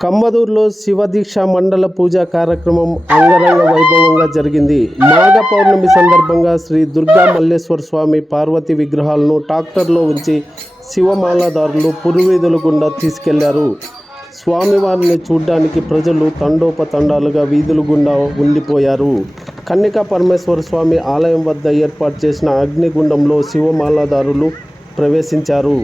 కమ్మదూరులో శివదీక్ష మండల పూజా కార్యక్రమం అంగరంగ వైభవంగా జరిగింది. మాఘ పౌర్ణమి సందర్భంగా శ్రీ దుర్గా మల్లేశ్వర స్వామి పార్వతి విగ్రహాలను ట్రాక్టర్లో ఉంచి శివమాలాదారులు పురువీధుల గుండా తీసుకెళ్లారు. స్వామివారిని చూడ్డానికి ప్రజలు తండోపతండాలుగా వీధుల గుండా ఉండిపోయారు. కన్నికా పరమేశ్వర స్వామి ఆలయం వద్ద ఏర్పాటు చేసిన అగ్నిగుండంలో శివమాలాదారులు ప్రవేశించారు.